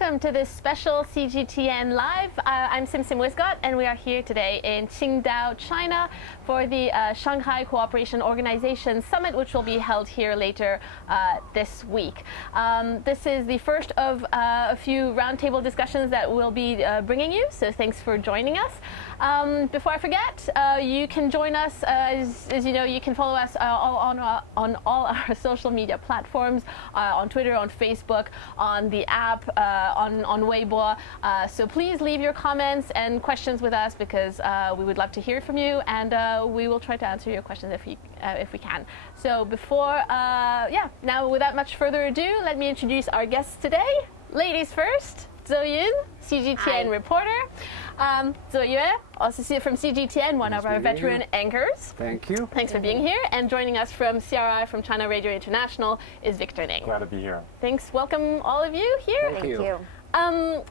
Welcome to this special CGTN Live. I'm Sim Wiscott, and we are here today in Qingdao, China, for the Shanghai Cooperation Organization Summit, which will be held here later this week. This is the first of a few roundtable discussions that we'll be bringing you, so thanks for joining us. Before I forget, you can join us, as you know, you can follow us on all our social media platforms, on Twitter, on Facebook, on the app, on Weibo. So please leave your comments and questions with us, because we would love to hear from you, and we will try to answer your questions if we can. So before, now without much further ado, let me introduce our guests today. Ladies first, Zoyun, CGTN reporter. Zoyun, also from CGTN, one of our veteran anchors. Thank you. Thanks for being here. And joining us from CRI, from China Radio International, is Victor Ning. Glad to be here. Thanks. Welcome all of you here. Thank you.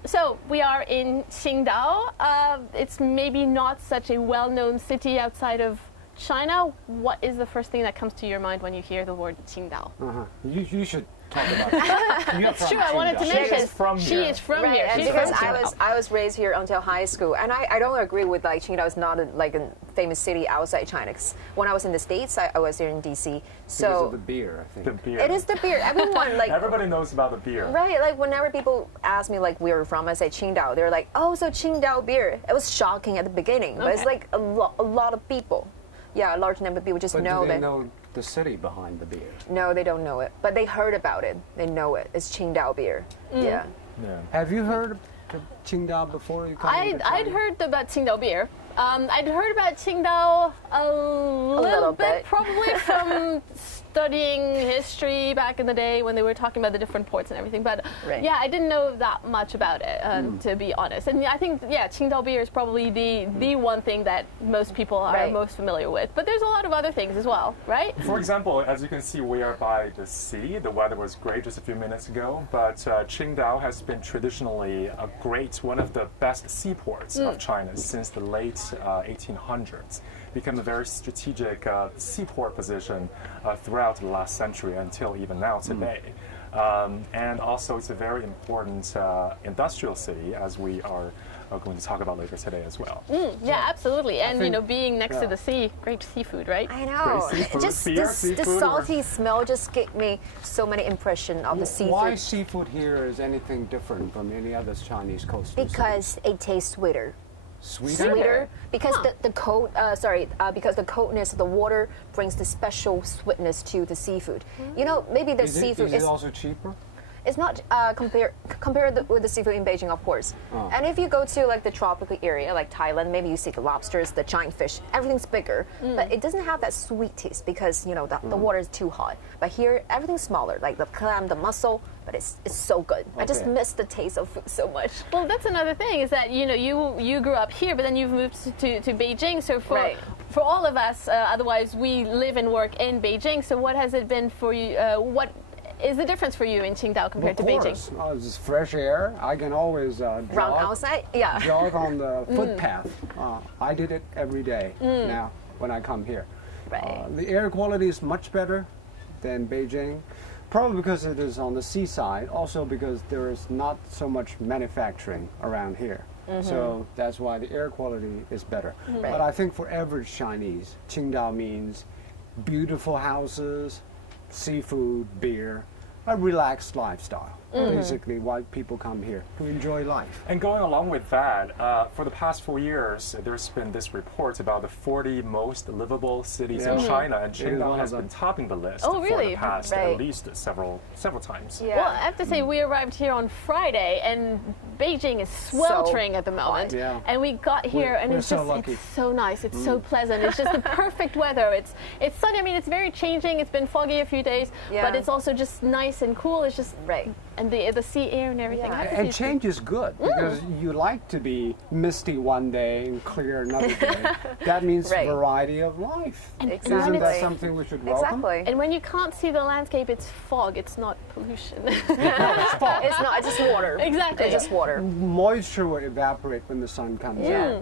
So we are in Qingdao. It's maybe not such a well-known city outside of China. What is the first thing that comes to your mind when you hear the word Qingdao? You should talk about it. It's true. I wanted to mention she is from here. Right, because I was raised here until high school, and I don't agree with like Qingdao is not a famous city outside China. 'Cause when I was in the States, I was here in DC. So because of the beer, I think. The beer. It is the beer. Everyone everybody knows about the beer. Right, like whenever people ask me like where we're from, I say Qingdao. They're like, oh, so Qingdao beer. It was shocking at the beginning, but it's like a lot of people. Yeah, a large number of people just know do they that. know the city behind the beer? No, they don't know it, but they heard about it. They know it. It's Qingdao beer. Yeah. Have you heard of Qingdao before you come to China? I'd heard about Qingdao beer. I'd heard about Qingdao a little bit, probably from studying history back in the day when they were talking about the different ports and everything. But yeah, I didn't know that much about it, to be honest. And I think, Qingdao beer is probably the one thing that most people are most familiar with. But there's a lot of other things as well, right? For example, as you can see, we are by the sea. The weather was great just a few minutes ago, but Qingdao has been traditionally one of the best seaports of China since the late 1800s. Became a very strategic seaport position throughout the last century until even now today. And also it's a very important industrial city, as we are going to talk about later today as well. Yeah, absolutely. And being next to the sea, great seafood, right? I know. Just the salty smell just gave me so many impressions of the seafood. Why seafood here is anything different from any other Chinese coastal Because it tastes sweeter. Sweeter? Because because the coldness of the water brings the special sweetness to the seafood. You know, maybe the seafood is also cheaper? It's not compared with the seafood in Beijing, of course. And if you go to like the tropical area, like Thailand, maybe you see the lobsters, the giant fish, everything's bigger, but it doesn't have that sweet taste because the water is too hot. But here, everything's smaller, like the clam, the mussel, but it's so good. I just miss the taste of food so much. Well, that's another thing is that you grew up here, but then you've moved to Beijing. So for all of us, otherwise we live and work in Beijing. So what has it been for you? What is the difference for you in Qingdao compared to Beijing? It's just fresh air. I can always run outside. Yeah. Jog on the footpath. I did it every day now when I come here. Right. The air quality is much better than Beijing. Probably because it is on the seaside, also because there is not so much manufacturing around here. So that's why the air quality is better. But I think for average Chinese, Qingdao means beautiful houses, seafood, beer, a relaxed lifestyle. Basically why people come here, to enjoy life. And going along with that, for the past 4 years, there's been this report about the 40 most livable cities in China, and Qingdao has been topping the list for the past at least several times. Yeah. Well, I have to say, we arrived here on Friday, and Beijing is sweltering at the moment. And we got here, and it's so nice. It's so pleasant. It's just the perfect weather. It's sunny. I mean, it's very changing. It's been foggy a few days, but it's also just nice and cool. It's just and the sea air and everything. And change is good because you like to be misty one day and clear another day. That means variety of life. And Isn't that something we should welcome? And when you can't see the landscape, it's fog. It's not pollution. It's fog. It's not. It's just water. Exactly. It's just water. Moisture will evaporate when the sun comes out.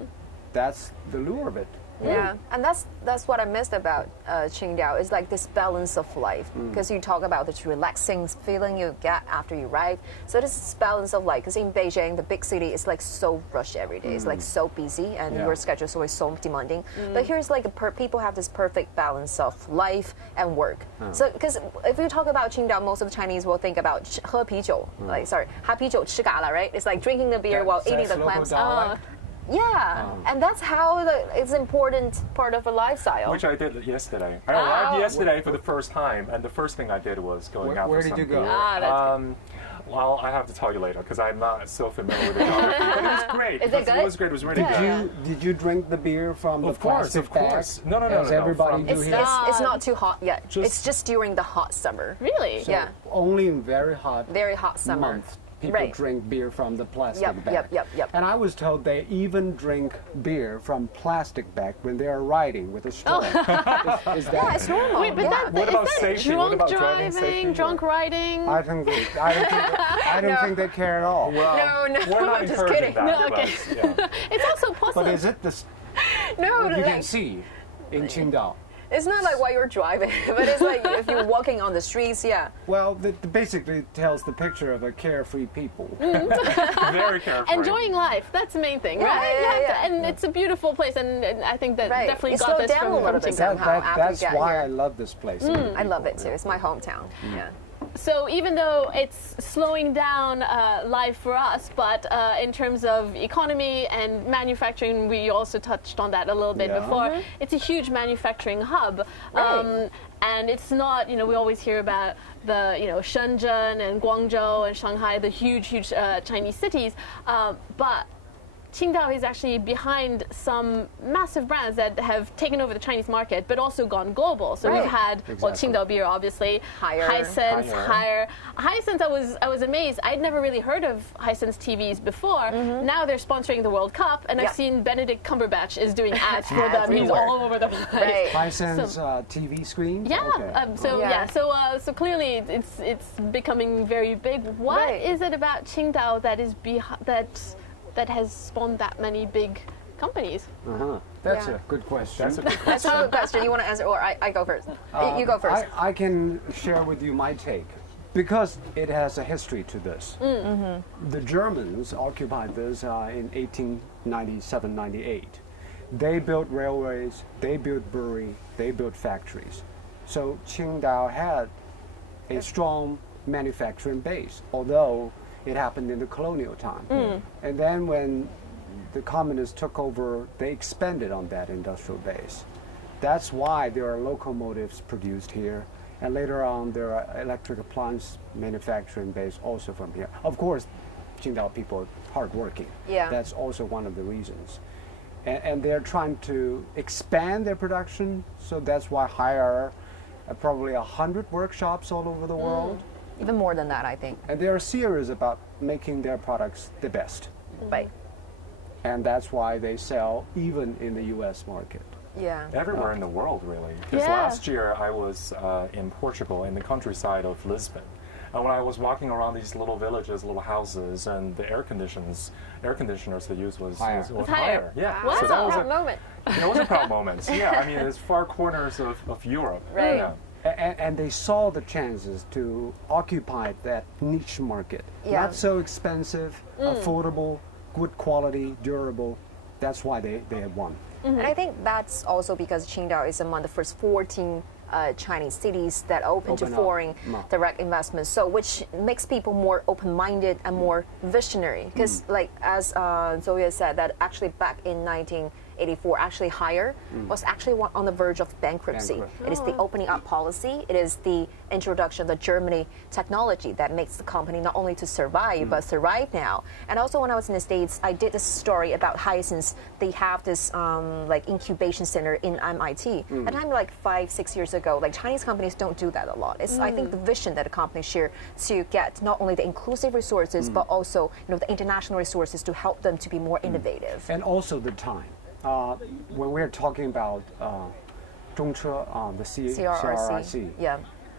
That's the lure of it. Yeah, and that's what I missed about Qingdao is like this balance of life, because you talk about this relaxing feeling you get after you arrive. So this is balance of life, because in Beijing, the big city, is like so rushed every day. It's like so busy, and your schedule is always so demanding. But here's like people have this perfect balance of life and work. So because if you talk about Qingdao, most of the Chinese will think about 喝啤酒, like sorry, 喝啤酒吃嘎啦, right? It's like drinking the beer while eating the clams. Yeah, and that's how it's an important part of a lifestyle. Which I did yesterday. I arrived yesterday for the first time, and the first thing I did was going out for some Where did you go? That's good. Well, I have to tell you later because I'm not so familiar with the geography. But it was great. Is it good? It was great. It was really good. Did you drink the beer from the plastic bag? Of course. No. As everybody do It's, here? it's not too hot yet. It's just during the hot summer. Really? So yeah. Only in very hot Summer. month people Right. drink beer from the plastic bag. Yep. And I was told they even drink beer from plastic bag when they are riding with a straw. Is that? Yeah, it's normal. Wait, but yeah. What about is that safety? What drunk about driving safety? driving, drunk riding? I don't think they care at all. Well, No, we're not I'm just encouraging kidding. that. No, okay. But, yeah. It's also possible. But is it this? No, What you like, can see in Qingdao? it's not like while you're driving, but it's like if you're walking on the streets, yeah. Well, basically tells the picture of a carefree people. Very careful. Enjoying life, that's the main thing, Yeah, right? You have yeah. to, and it's a beautiful place, and I think that Right. definitely You got slow this down from a little bit Qingdao. somehow after That's you get why here. I love this place. I love it too. It's my hometown. Yeah. So even though it's slowing down life for us, but in terms of economy and manufacturing, we also touched on that a little bit Yeah. before. It's a huge manufacturing hub. Right. And it's not, we always hear about the, Shenzhen and Guangzhou and Shanghai, the huge Chinese cities. But Qingdao is actually behind some massive brands that have taken over the Chinese market, but also gone global. So Right. we've had, Qingdao beer, obviously, Haier. Hisense, Hisense, I was amazed. I'd never really heard of Hisense TVs before. Now they're sponsoring the World Cup, and I've seen Benedict Cumberbatch is doing ads for them. He's Everywhere. all over the place. Right. Hisense TV screens? Yeah. Okay. So clearly it's becoming very big. What is Right. it about Qingdao that is that has spawned that many big companies? That's Yeah. a good question. That's a good That's question. a good question. You want to answer, or I go first? You go first. I can share with you my take because it has a history to this. The Germans occupied this in 1897-98. They built railways, they built brewery, they built factories. So Qingdao had a strong manufacturing base, although it happened in the colonial time. And then when the communists took over, they expanded on that industrial base. That's why there are locomotives produced here. And later on, there are electric appliance manufacturing base also from here. Of course, Qingdao people are hardworking. Yeah. That's also one of the reasons. And they're trying to expand their production, so that's why hire probably 100 workshops all over the world. Even more than that, I think. And they're serious about making their products the best. Right. And that's why they sell even in the US market. Yeah. Everywhere in the world, really. Because Yeah. last year I was in Portugal, in the countryside of Lisbon. And when I was walking around these little villages, little houses, and the air conditioners they used was Higher. was higher. higher. Yeah. Wow. So that was Proud moment. it was a proud moment. Yeah, I mean, it's far corners of Europe. Right. Yeah. And they saw the chances to occupy that niche market. Yeah. Not so expensive, affordable, good quality, durable. That's why they have won. And I think that's also because Qingdao is among the first 14 Chinese cities that open to Open up. foreign direct investments, so which makes people more open-minded and more visionary. Because, like as Zoya said, that actually back in 1984, actually Haier was actually on the verge of bankruptcy. It is the opening up policy. It is the introduction of the Germany technology that makes the company not only to survive but thrive now. And also, when I was in the States, I did this story about Hisense. They have this like incubation center in MIT. And I'm like 5-6 years ago. Like Chinese companies don't do that a lot. It's I think the vision that the company share to get not only the inclusive resources but also the international resources to help them to be more innovative. And also the time. When we're talking about Zhongche, the CRRC, Yeah.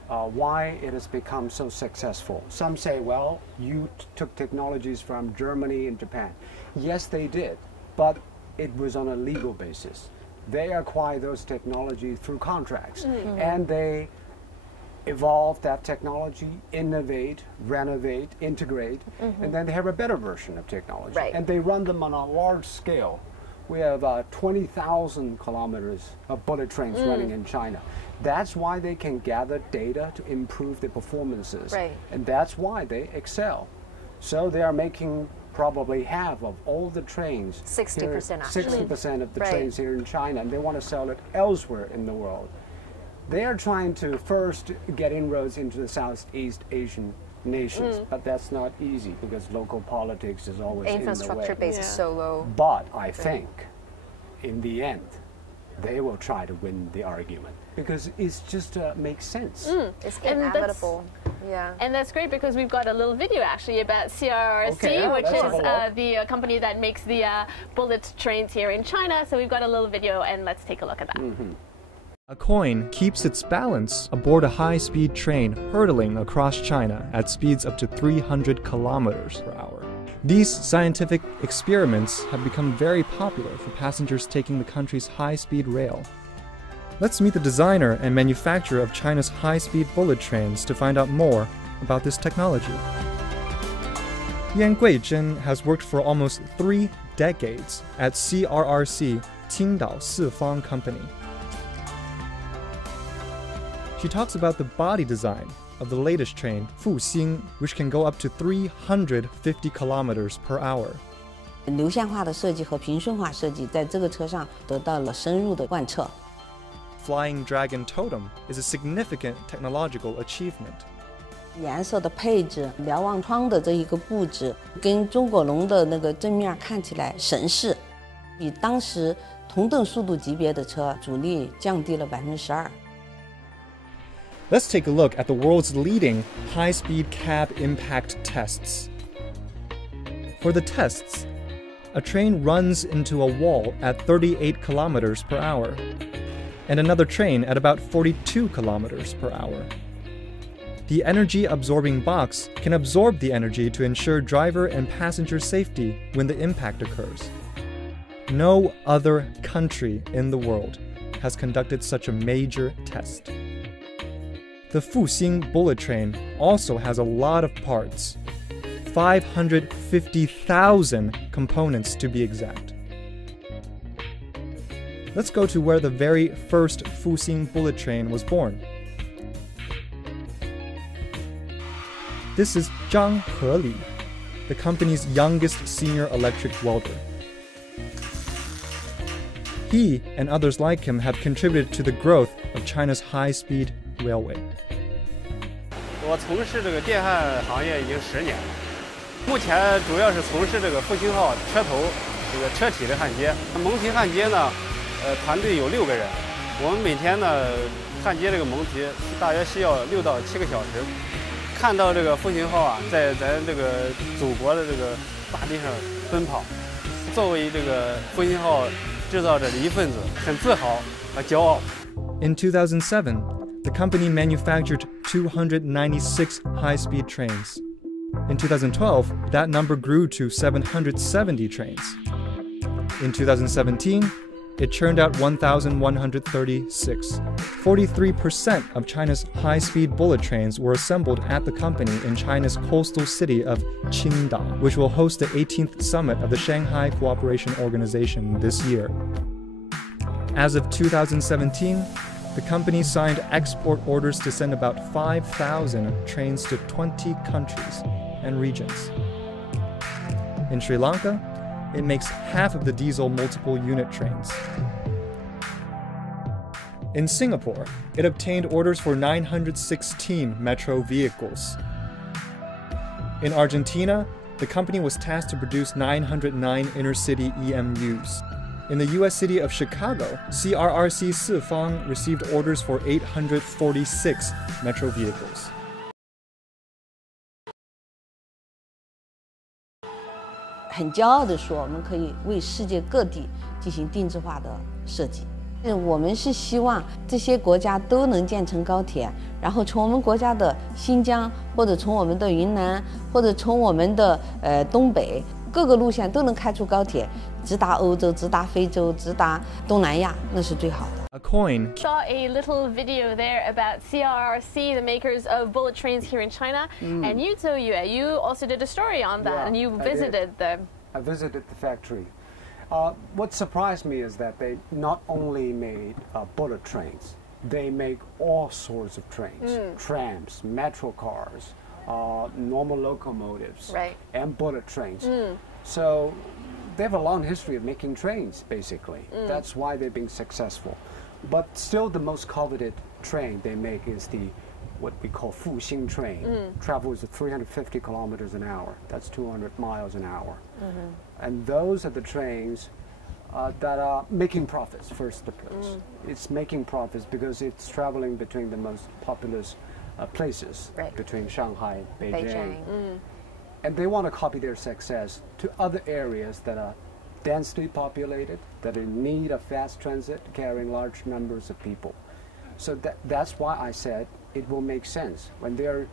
why it has become so successful. Some say, well, you took technologies from Germany and Japan. Yes, they did, but it was on a legal basis. they acquire those technology through contracts, and they evolve that technology, innovate, renovate, integrate, and then they have a better version of technology. Right. And they run them on a large scale. We have 20,000 kilometers of bullet trains running in China. That's why they can gather data to improve their performances. Right. And that's why they excel. So they are making probably half of all the trains. 60% actually. 60% of the Right. trains here in China, and they want to sell it elsewhere in the world. They are trying to first get inroads into the Southeast Asian nations, but that's not easy because local politics is always in the way. Infrastructure base is so low. But I think, in the end, they will try to win the argument because it's just makes sense. It's And that's- inevitable. Yeah. And that's great because we've got a little video actually about CRRC, Okay, which let's is have a look. the company that makes the bullet trains here in China. So we've got a little video, and let's take a look at that. A coin keeps its balance aboard a high-speed train hurtling across China at speeds up to 300 kilometers per hour. These scientific experiments have become very popular for passengers taking the country's high-speed rail. Let's meet the designer and manufacturer of China's high-speed bullet trains to find out more about this technology. Yan Guizhen has worked for almost 3 decades at CRRC Qingdao Sifang Company. She talks about the body design of the latest train, Fuxing, which can go up to 350 kilometers per hour. 流线化的设计和平顺化设计在这个车上得到了深入的贯彻。 Flying Dragon Totem is a significant technological achievement. 颜色的配置、瞭望窗的这一个布置，跟中国龙的那个正面看起来神似，比当时同等速度级别的车阻力降低了12%。 Let's take a look at the world's leading high-speed cab impact tests. For the tests, a train runs into a wall at 38 kilometers per hour, and another train at about 42 kilometers per hour. The energy-absorbing box can absorb the energy to ensure driver and passenger safety when the impact occurs. No other country in the world has conducted such a major test. The Fuxing bullet train also has a lot of parts, 550,000 components to be exact. Let's go to where the very first Fuxing bullet train was born. This is Zhang Heli, the company's youngest senior electric welder. He and others like him have contributed to the growth of China's high-speed railway. 我从事这个电焊行业已经10年了，目前主要是从事这个复兴号车头这个车体的焊接。蒙皮焊接呢，团队有6个人，我们每天呢焊接这个蒙皮大约需要6到7个小时。看到这个复兴号啊，在咱这个祖国的这个大地上奔跑，作为这个复兴号制造者的一份子，很自豪和骄傲。In 2007, the company manufactured 296 high-speed trains. In 2012, that number grew to 770 trains. In 2017, it churned out 1,136. 43% of China's high-speed bullet trains were assembled at the company in China's coastal city of Qingdao, which will host the 18th summit of the Shanghai Cooperation Organization this year. As of 2017, the company signed export orders to send about 5,000 trains to 20 countries and regions. In Sri Lanka, it makes half of the diesel multiple unit trains. In Singapore, it obtained orders for 916 metro vehicles. In Argentina, the company was tasked to produce 909 inner-city EMUs. In the U.S. city of Chicago, CRRC Sifang received orders for 846 metro vehicles. 很骄傲地说，我们可以为世界各地进行定制化的设计。我们是希望这些国家都能建成高铁，然后从我们国家的新疆，或者从我们的云南，或者从我们的东北各个路线都能开出高铁，直达欧洲、直达非洲、直达东南亚，那是最好的。A coin. Saw a little video there about CRRC, the makers of bullet trains here in China, and you, Zhou Yue, you also did a story on that, Yeah, and you I visited the. I visited the factory. What surprised me is that they not only made bullet trains, they make all sorts of trains, trams, metro cars, normal locomotives, Right. and bullet trains. So they have a long history of making trains, basically. That's why they've been successful. But still the most coveted train they make is the what we call Fuxing train. Travels at 350 kilometers an hour. That's 200 miles an hour. And those are the trains that are making profits, first the place. It's making profits because it's traveling between the most populous places, Right. between Shanghai, Beijing. Beijing. And they want to copy their success to other areas that are densely populated, that are in need of fast transit, carrying large numbers of people. So that's why I said it will make sense. When they're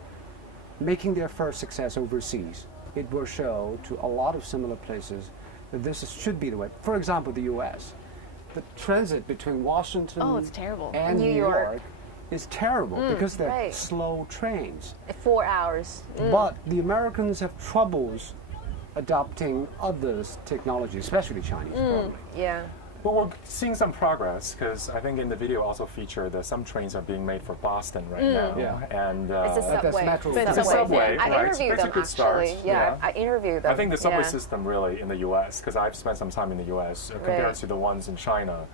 making their first success overseas, it will show to a lot of similar places that should be the way. For example, the U.S. The transit between Washington Oh, it's terrible. and New New York. York is terrible because they're right. slow trains. 4 hours. But the Americans have troubles adopting others' technology, especially Chinese, probably. Yeah. Well, we're seeing some progress because I think in the video also featured that some trains are being made for Boston right now. Yeah. And It's a That's subway. Metro. It's a subway. subway, I right? interviewed That's a them good start. actually. Yeah, I interviewed them. I think the subway yeah. system really in the U.S. because I've spent some time in the U.S. Compared Right. to the ones in China,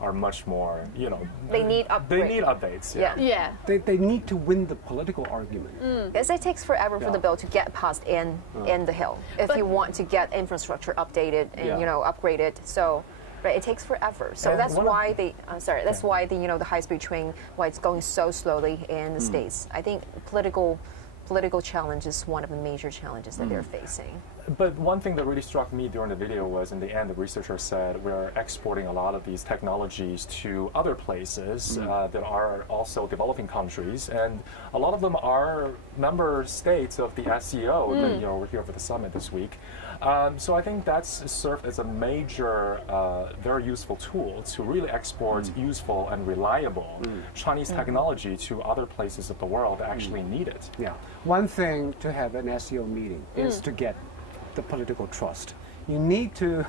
are much more. They need They need upgrade. updates. Yeah. Yeah. They need to win the political argument. Because it takes forever for Yeah. the bill to get passed in the Hill if you want to get infrastructure updated and Yeah. upgraded. So, right, it takes forever. So And that's one of- why they. I'm sorry. That's why the high-speed train why it's going so slowly in the States. I think political challenge is one of the major challenges that they're facing. But one thing that really struck me during the video was in the end, the researcher said we're exporting a lot of these technologies to other places that are also developing countries, and a lot of them are member states of the SCO. We're here for the summit this week. So I think that's served as a major, very useful tool to really export useful and reliable Chinese technology to other places of the world that actually need it. Yeah. One thing to have an SEO meeting is to get the political trust. You need to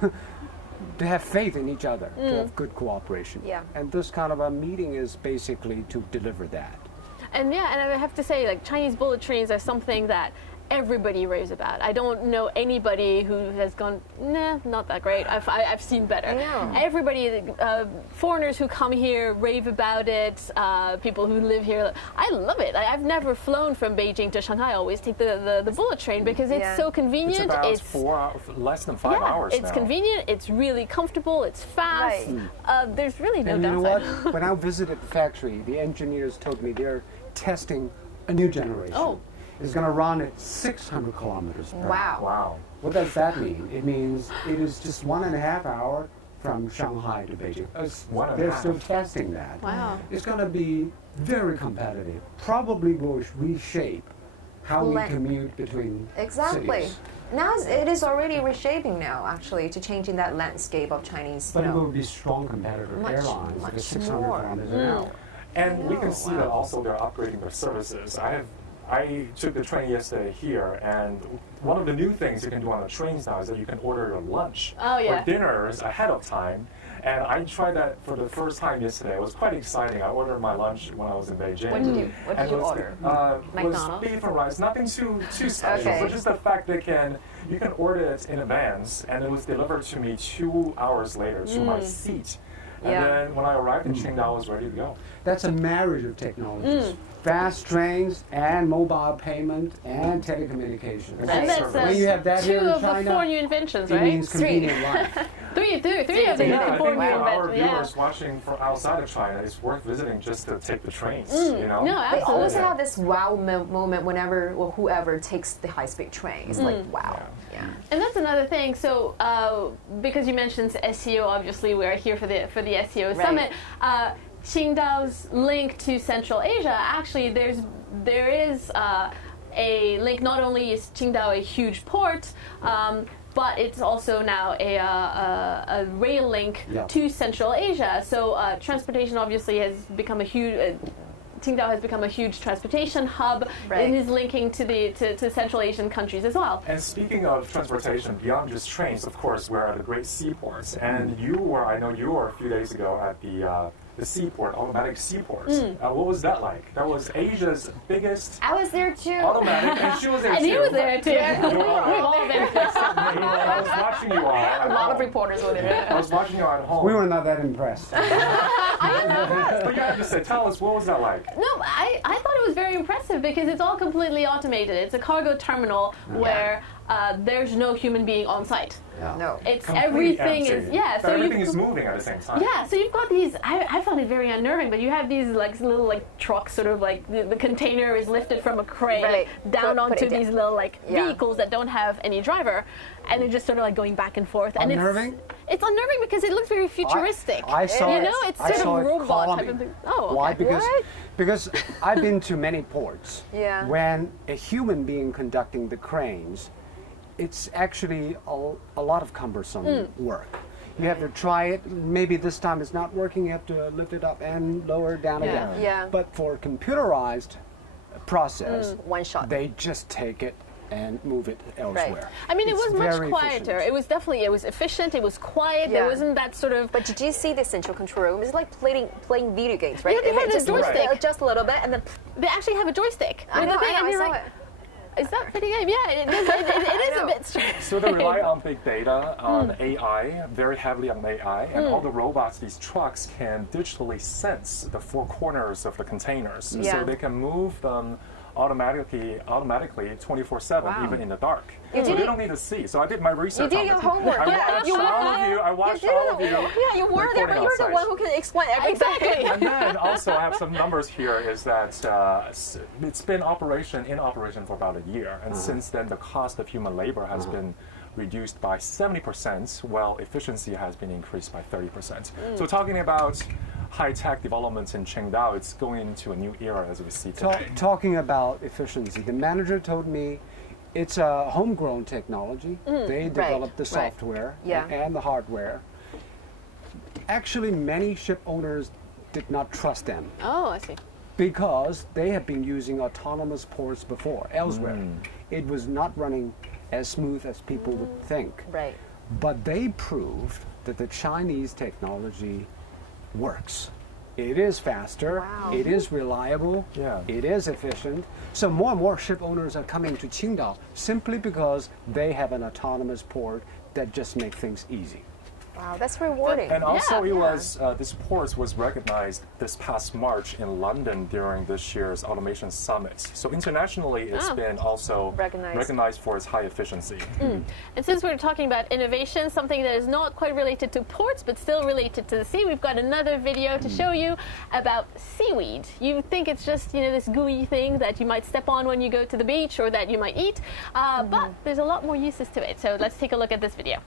have faith in each other, to have good cooperation. Yeah. And this kind of a meeting is basically to deliver that. And yeah, and I have to say, like, Chinese bullet trains are something that everybody raves about. I don't know anybody who has gone, nah, not that great. I've seen better. I know. Everybody, foreigners who come here rave about it. People who live here, I love it. I've never flown from Beijing to Shanghai. I always take the bullet train because it's Yeah. so convenient. It's about 4 hours, less than 5 hours it's now. convenient. It's really comfortable. It's fast. Right. There's really no And you know downside. what? When I visited the factory, the engineers told me they're testing a new generation. Oh. It's going to run at 600 kilometers per hour. Wow. Wow. What does that mean? It means it is just 1.5 hours from Shanghai to Beijing. They're still testing that. Wow. It's going to be very competitive. Probably will reshape how we Blend. commute between Exactly. cities. Now it is already reshaping now, actually, to changing that landscape of Chinese. But it will be strong competitor Much, airlines much at 600 more. kilometers an hour. And we can see that also they're upgrading their services. I took the train yesterday here, and one of the new things you can do on the trains now is that you can order your lunch or dinners ahead of time. And I tried that for the first time yesterday. It was quite exciting. I ordered my lunch when I was in Beijing. What did you And it was, order? Was McDonald's? beef and rice. Nothing too special, Okay. but just the fact that you can order it in advance, and it was delivered to me 2 hours later to my seat. And Yeah. then when I arrived in Qingdao, I was ready to go. That's a marriage of technologies. Fast trains and mobile payment and telecommunications. And that's when you have that two here in of the China, 4 new inventions, it right? means convenient life. Three of the Yeah, I think 4 new for our inventions. Yeah. viewers watching from outside of China, it's worth visiting just to take the trains. No, They absolutely. always have this wow moment whenever or whoever takes the high-speed train. It's like, wow. Yeah. And that's another thing. So, because you mentioned SCO, obviously we are here for the SCO Right. summit. Qingdao's link to Central Asia. Actually, there is a link. Not only is Qingdao a huge port, but it's also now a rail link to Central Asia. So transportation obviously has become a huge. Qingdao has become a huge transportation hub. It is linking to Central Asian countries as well. And speaking of transportation, beyond just trains, of course, we're at the great seaports. And I know you were a few days ago at the seaport, automatic seaport. What was that like? That was Asia's biggest. I was there too. Automatic, and she was there and too. he was there too. We've all been there. I was watching you all. A lot of reporters were there. I was watching you at home. We were not that impressed. But yeah, just say, tell us, what was that like? No, I thought it was very impressive because it's all completely automated. It's a cargo terminal where there's no human being on site. No. It's Complete everything empty. is So everything is moving at the same time. Yeah, so you've got these. I found it very unnerving, but you have these little trucks, sort of like the container is lifted from a crane down onto these little vehicles that don't have any driver, and they're just sort of like going back and forth. And Unnerving? It's unnerving because it looks very futuristic. I saw you know, it's sort of robot type of thing. Oh, okay. Why? Because I've been to many ports. Yeah. When a human being conducting the cranes, it's actually a lot of cumbersome work. You have to try it. Maybe this time it's not working. You have to lift it up and lower it down again. Yeah. But for computerized process, one shot. they just take it and move it elsewhere. I mean, it It's was much very quieter. efficient. It was efficient. It was quiet. There wasn't that sort of. But did you see the central control room? It's like playing video games, right? Yeah, they had a joystick. Just a little bit, and then They actually have a joystick. I know, I saw it. Is that pretty game? Yeah, it is a bit strange. So they rely on big data, on AI, very heavily on AI, and all the robots, these trucks, can digitally sense the four corners of the containers. So they can move them automatically 24/7, even in the dark. So they don't need to see. So I did my research. You did your homework. I watched all of you. Yeah, you were there, but you're the one who can explain everything. Exactly. And then also I have some numbers here. Is that it's been in operation for about a year, and since then the cost of human labor has been reduced by 70%, while efficiency has been increased by 30%. So talking about high-tech developments in Qingdao, it's going into a new era as we see today. Talking about efficiency, the manager told me it's a homegrown technology. They developed the software and the hardware. Actually, many ship owners did not trust them. Oh, I see. Because they have been using autonomous ports before, elsewhere. It was not running as smooth as people would think. Right. But they proved that the Chinese technology works. It is faster, it is reliable, it is efficient. So more and more ship owners are coming to Qingdao simply because they have an autonomous port that just makes things easy. Wow, that's rewarding. And also, it was this port was recognized this past March in London during this year's Automation Summit. So internationally, it's been also recognized for its high efficiency. And since we're talking about innovation, something that is not quite related to ports but still related to the sea, we've got another video to show you about seaweed. You think it's just this gooey thing that you might step on when you go to the beach or that you might eat, but there's a lot more uses to it. So let's take a look at this video.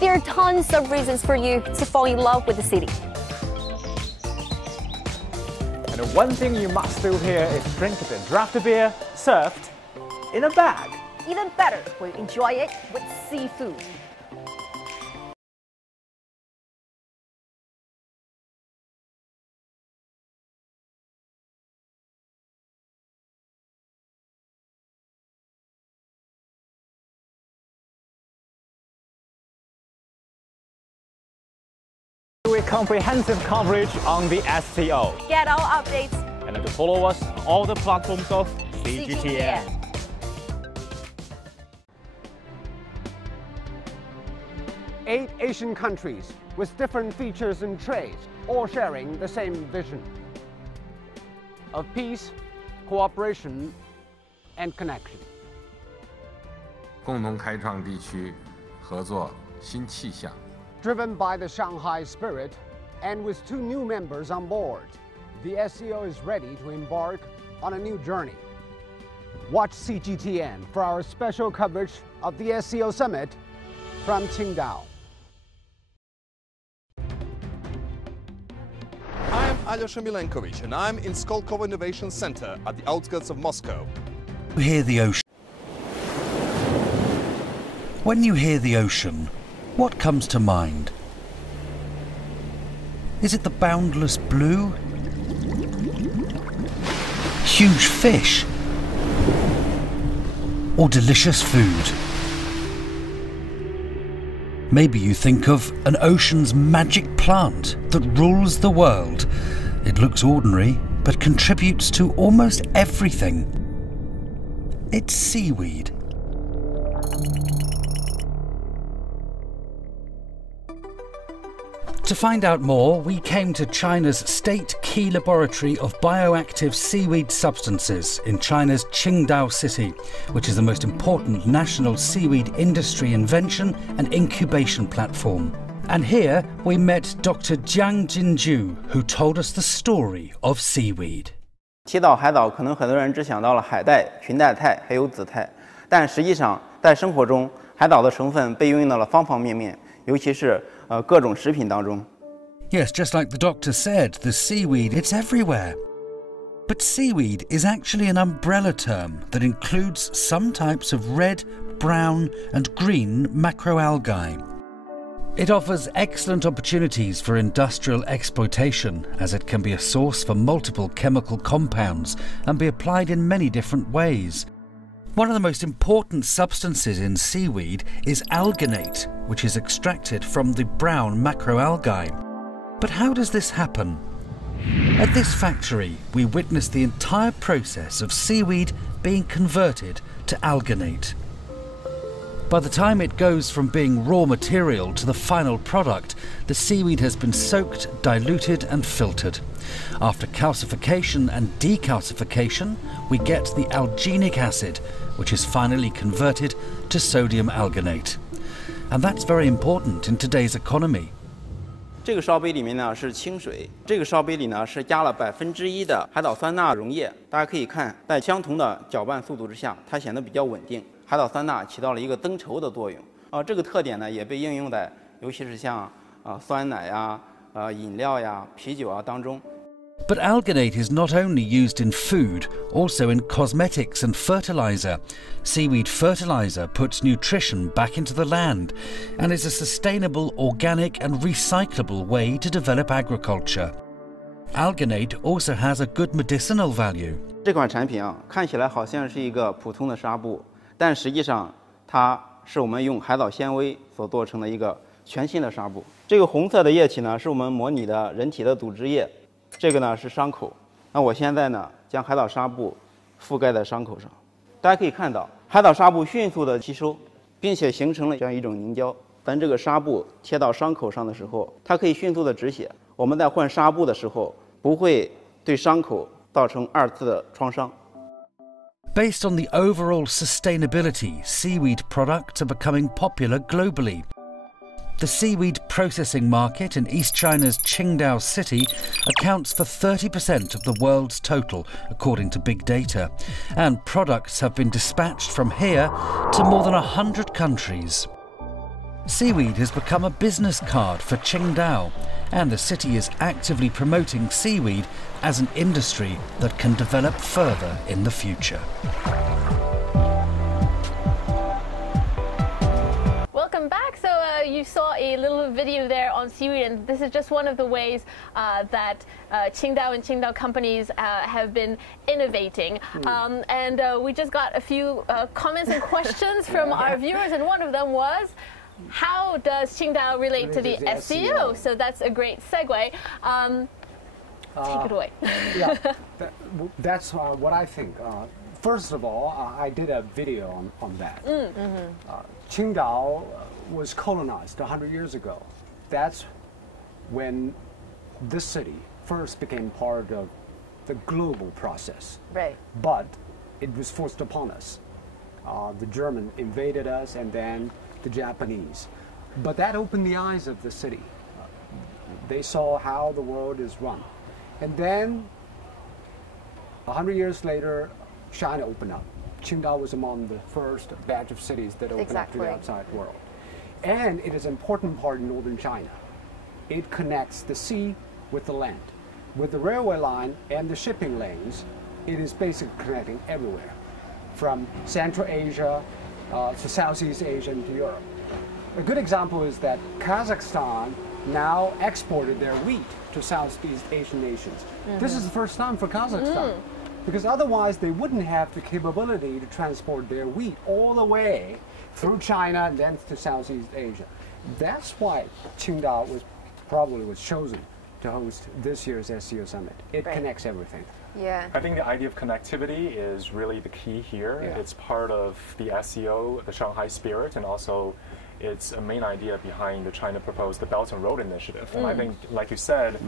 There are tons of reasons for you to fall in love with the city. And the one thing you must do here is drink the draft beer served in a bag. Even better, we enjoy it with seafood. With comprehensive coverage on the SCO. Get our updates. And to follow us on all the platforms of CGTN. 8 Asian countries with different features and traits, all sharing the same vision of peace, cooperation, and connection. 共同开创地区合作新气象。 Driven by the Shanghai spirit, and with 2 new members on board, the SCO is ready to embark on a new journey. Watch CGTN for our special coverage of the SCO Summit from Qingdao. Alyosha Milenkovich, and I'm in Skolkovo Innovation Center at the outskirts of Moscow. You hear the ocean. When you hear the ocean, what comes to mind? Is it the boundless blue? Huge fish? Or delicious food? Maybe you think of an ocean's magic plant that rules the world. It looks ordinary, but contributes to almost everything. It's seaweed. To find out more, we came to China's State Key Laboratory of Bioactive Seaweed Substances in China's Qingdao city, which is the most important national seaweed industry invention and incubation platform. And here we met Dr. Jiang Jinju, who told us the story of seaweed. 提到海藻，可能很多人只想到了海带、裙带肽还有紫肽，但实际上在生活中，海藻的成分被运用到了方方面面，尤其是各种食品当中。 Yes, just like the doctor said, the seaweed, it's everywhere. But seaweed is actually an umbrella term that includes some types of red, brown and green macroalgae. It offers excellent opportunities for industrial exploitation, as it can be a source for multiple chemical compounds and be applied in many different ways. One of the most important substances in seaweed is alginate, which is extracted from the brown macroalgae. But how does this happen? At this factory, we witnessed the entire process of seaweed being converted to alginate. By the time it goes from being raw material to the final product, the seaweed has been soaked, diluted and filtered. After calcification and decalcification, we get the alginic acid, which is finally converted to sodium alginate. And that's very important in today's economy. 这个烧杯里面呢是清水，这个烧杯里呢是加了1%的海藻酸钠溶液。大家可以看，在相同的搅拌速度之下，它显得比较稳定。海藻酸钠起到了一个增稠的作用。这个特点呢也被应用在，尤其是像酸奶呀、饮料呀、啤酒啊当中。 But alginate is not only used in food, also in cosmetics and fertilizer. Seaweed fertilizer puts nutrition back into the land and is a sustainable, organic and recyclable way to develop agriculture. Alginate also has a good medicinal value. 这款产品啊，看起来好像是一个普通的纱布，但实际上它是我们用海藻纤维所做成的一个全新的纱布。这个红色的液体呢，是我们模拟的人体的组织液。 这个呢是伤口，那我现在呢将海藻纱布覆盖在伤口上，大家可以看到海藻纱布迅速的吸收，并且形成了这样一种凝胶。当这个纱布贴到伤口上的时候，它可以迅速的止血。我们在换纱布的时候，不会对伤口造成2次的创伤。 Based on the overall sustainability, seaweed products are becoming popular globally. The seaweed processing market in East China's Qingdao city accounts for 30% of the world's total, according to big data, and products have been dispatched from here to more than 100 countries. Seaweed has become a business card for Qingdao, and the city is actively promoting seaweed as an industry that can develop further in the future. Welcome back. So you saw a little video there on seaweed, and this is just one of the ways that Qingdao and Qingdao companies have been innovating. And we just got a few comments and questions from our viewers, and one of them was, how does Qingdao relate to the SCO? So that's a great segue. Take it away. Yeah, that's what I think. First of all, I did a video on that. Qingdao was colonized 100 years ago. That's when this city first became part of the global process. Right. But it was forced upon us. The German invaded us, and then the Japanese. But that opened the eyes of the city. They saw how the world is run. And then, 100 years later, China opened up. Qingdao was among the first batch of cities that opened up to the outside world. And it is an important part in northern China. It connects the sea with the land. with the railway line and the shipping lanes, it is basically connecting everywhere, from Central Asia to Southeast Asia and to Europe. A good example is that Kazakhstan now exported their wheat to Southeast Asian nations. This is the first time for Kazakhstan, because otherwise they wouldn't have the capability to transport their wheat all the way through China and then to Southeast Asia. That's why Qingdao was chosen to host this year's SCO Summit. It connects everything. Yeah. I think the idea of connectivity is really the key here. Yeah. It's part of the SCO, the Shanghai spirit, and also it's a main idea behind the China proposed the Belt and Road Initiative. And I think, like you said,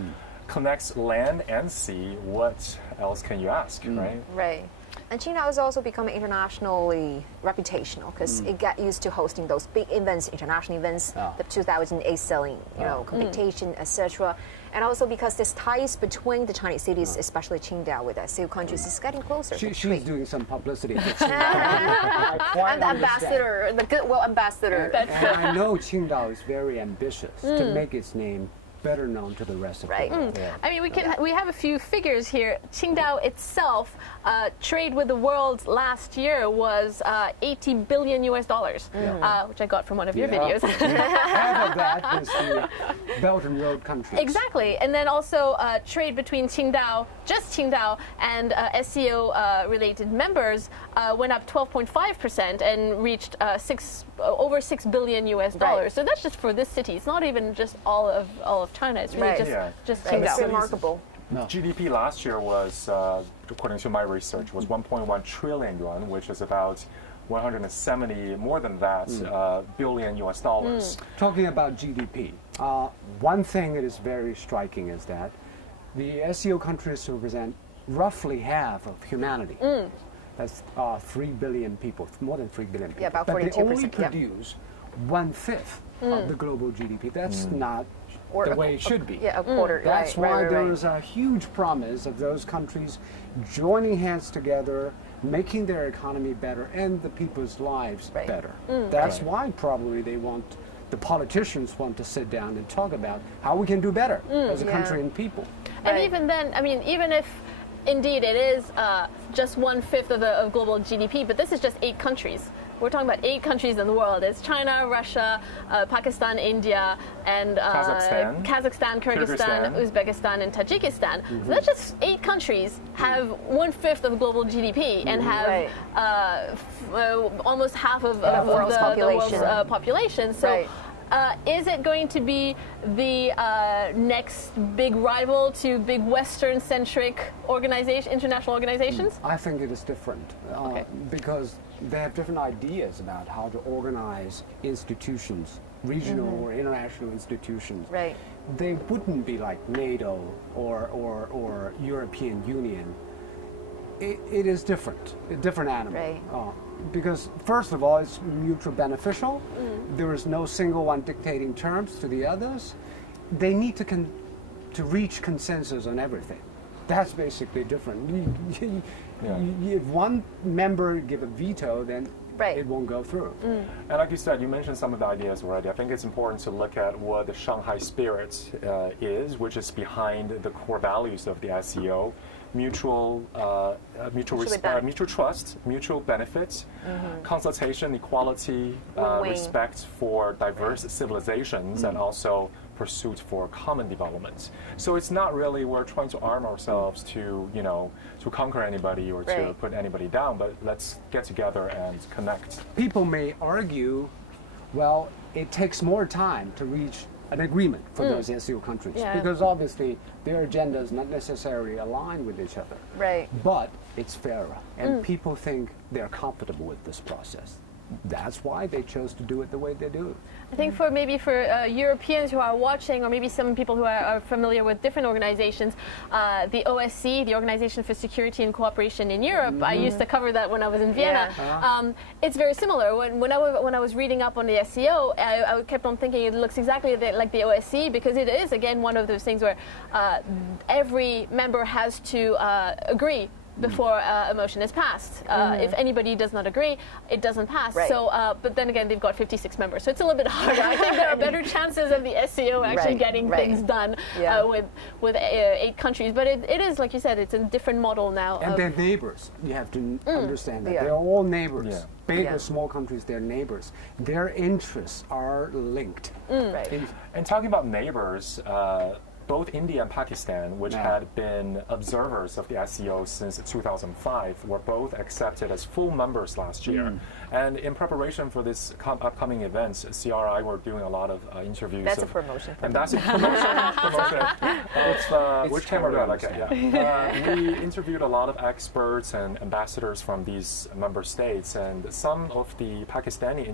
connects land and sea. What else can you ask, right? Right. And Qingdao is also becoming internationally reputational because it got used to hosting those big events, international events, the 2008 sailing, competition, etc. And also because this ties between the Chinese cities, especially Qingdao with the SCO countries, is getting closer. She's doing some publicity. And the ambassador, the goodwill ambassador. And I know Qingdao is very ambitious to make its name better known to the rest of the world. I mean, we have a few figures here. Qingdao itself, trade with the world last year was $80 billion, which I got from one of your videos. Half of that is the Belt and Road countries. Exactly, and then also trade between Qingdao, just Qingdao, and SCO related members went up 12.5% and reached over $6 billion. So that's just for this city. It's not even just all of China. It's really just Qingdao. It's remarkable. GDP last year was, according to my research, was 1.1 trillion yuan, which is about 170, more than that, billion US dollars. Talking about GDP, one thing that is very striking is that the SCO countries represent roughly half of humanity. That's 3 billion people, more than 3 billion people. Yeah, about 42%. But they only produce 1/5 of the global GDP. That's not the way it should be. Yeah, a quarter. That's why there is a huge promise of those countries joining hands together, making their economy better and the people's lives better. That's why probably the politicians want to sit down and talk about how we can do better as a country and people. And even then, I mean, even if indeed it is just 1/5 of global GDP, but this is just 8 countries. We're talking about 8 countries in the world. It's China, Russia, Pakistan, India, and Kazakhstan, Kyrgyzstan, Uzbekistan, and Tajikistan. So that's just 8 countries have 1/5 of global GDP and have almost half of the world's population. So. Is it going to be the next big rival to big Western-centric international organizations? I think it is different because they have different ideas about how to organize institutions, regional or international institutions. Right. They wouldn't be like NATO or European Union. It is different, a different animal. Right. Because first of all, it's mutually beneficial. There is no single one dictating terms to the others. They need to reach consensus on everything. That's basically different. If one member give a veto, then it won't go through. And like you said, you mentioned some of the ideas already. I think it's important to look at what the Shanghai spirit is, which is behind the core values of the SCO. Mutual respect, mutual trust, mutual benefits, consultation, equality, respect for diverse civilizations, and also pursuit for common development. So it's not really we're trying to arm ourselves to to conquer anybody or to put anybody down, but let's get together and connect. People may argue, well, it takes more time to reach an agreement for those SCO countries because obviously their agendas not necessarily align with each other. Right. But it's fairer, and people think they're comfortable with this process. That's why they chose to do it the way they do. I think for Europeans who are watching, or maybe some people who are familiar with different organizations, the OSCE, the Organization for Security and Cooperation in Europe, I used to cover that when I was in Vienna. It's very similar. When I was reading up on the SCO, I kept on thinking it looks exactly like the OSCE because it is, again, one of those things where every member has to agree before a motion is passed. If anybody does not agree, it doesn't pass. Right. So, but then again, they've got 56 members, so it's a little bit harder. I think there are better chances of the SCO actually getting things done with 8 countries. But it is, like you said, it's a different model now. And they're neighbors. You have to understand that. They're all neighbors. Yeah. Big or small countries, they're neighbors. Their interests are linked. And talking about neighbors, both India and Pakistan, which had been observers of the SCO since 2005, were both accepted as full members last year. And in preparation for this upcoming events, CRI were doing a lot of interviews. That's a promotion. And that's a promotion. Which camera do I like it? We interviewed a lot of experts and ambassadors from these member states, and some of the Pakistani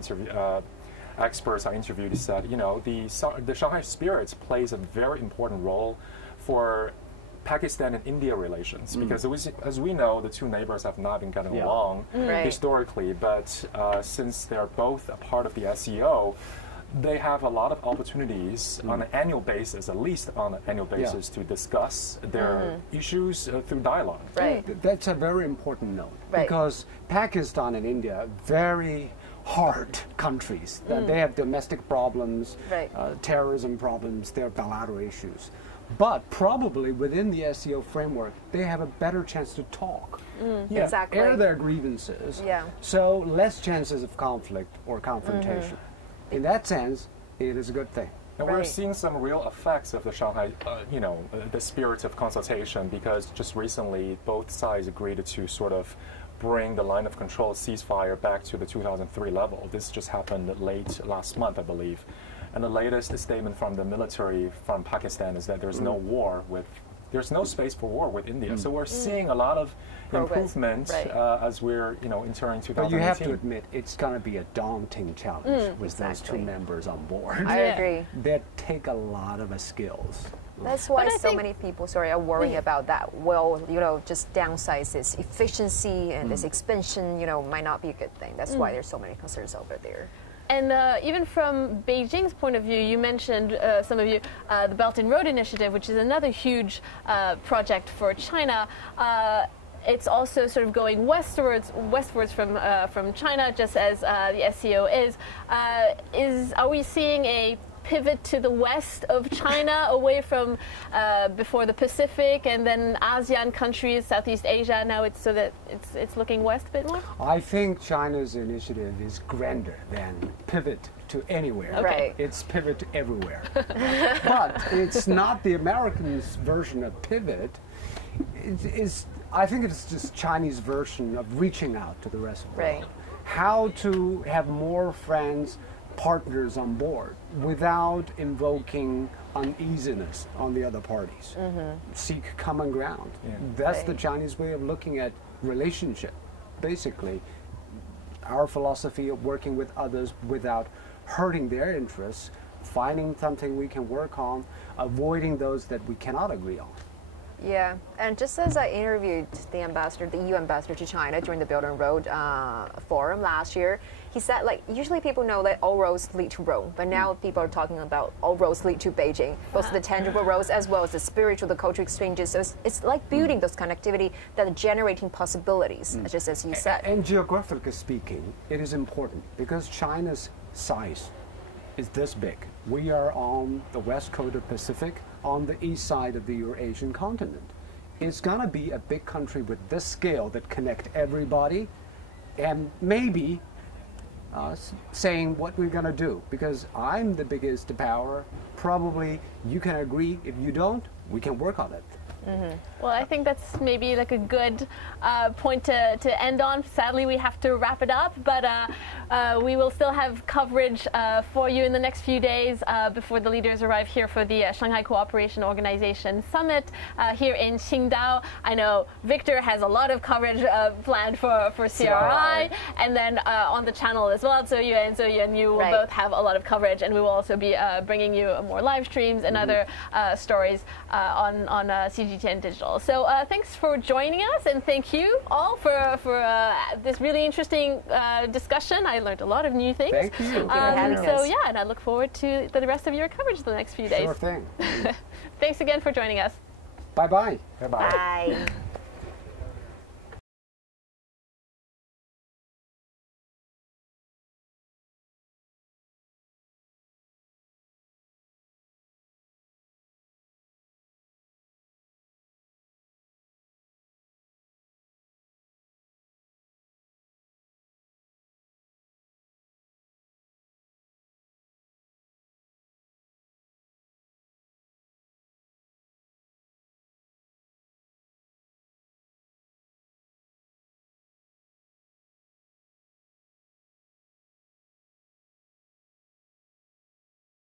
experts I interviewed said, you know, the Shanghai Spirit plays a very important role for Pakistan and India relations, because as we know, the two neighbors have not been getting along historically, but since they're both a part of the SCO, they have a lot of opportunities on an annual basis, at least on an annual basis, to discuss their issues through dialogue. That's a very important note, because Pakistan and India are very hard countries. They have domestic problems, terrorism problems, there are bilateral issues. But probably within the SCO framework, they have a better chance to talk. Exactly. Air their grievances. So less chances of conflict or confrontation. In that sense, it is a good thing. And we're seeing some real effects of the Shanghai, you know, the spirit of consultation, because just recently both sides agreed to sort of bring the line of control ceasefire back to the 2003 level. This just happened late last month, I believe. And the latest statement from the military from Pakistan is that there's no war with, there's no space for war with India. So we're seeing a lot of improvement as we're, you know, entering 2018. But you have to admit, it's going to be a daunting challenge with those two members on board. I agree. That take a lot of skills. That's why so many people, are worrying about that. Well, you know, just downsize this efficiency and this expansion, you know, might not be a good thing. That's why there's so many concerns over there. And even from Beijing's point of view, you mentioned, some of you, the Belt and Road Initiative, which is another huge project for China. It's also sort of going westwards from China, just as the SCO is. Are we seeing a pivot to the west of China, away from before the Pacific and then ASEAN countries, Southeast Asia? Now it's so that it's looking west a bit more? I think China's initiative is grander than pivot to anywhere. It's pivot to everywhere. But it's not the Americans' version of pivot. I think it's just Chinese version of reaching out to the rest of the world. How to have more friends, partners on board without invoking uneasiness on the other parties. Seek common ground. That's the Chinese way of looking at relationship. Basically, our philosophy of working with others without hurting their interests, finding something we can work on, avoiding those that we cannot agree on. Yeah, and just as I interviewed the ambassador, the EU ambassador to China during the Belt and Road Forum last year, he said, like, usually people know that all roads lead to Rome, but now people are talking about all roads lead to Beijing, both the tangible roads as well as the spiritual, the cultural exchanges. So it's like building those connectivity that are generating possibilities, just as you said. And geographically speaking, it is important because China's size is this big. We are on the west coast of the Pacific, on the east side of the Eurasian continent. It's going to be a big country with this scale that connect everybody, and maybe saying what we're going to do, because I'm the biggest power. Probably you can agree. If you don't, we can work on it. Well, I think that's maybe like a good point to end on. Sadly, we have to wrap it up, but we will still have coverage for you in the next few days before the leaders arrive here for the Shanghai Cooperation Organization Summit here in Qingdao. I know Victor has a lot of coverage planned for CRI, and then on the channel as well. So you and you will both have a lot of coverage, and we will also be bringing you more live streams and other stories on CGTN Digital. So thanks for joining us, and thank you all for this really interesting discussion. I learned a lot of new things. Thank you. Thank you for having us. So yeah, and I look forward to the rest of your coverage the next few days. Sure thing. Thanks again for joining us. Bye-bye. Bye-bye. Bye.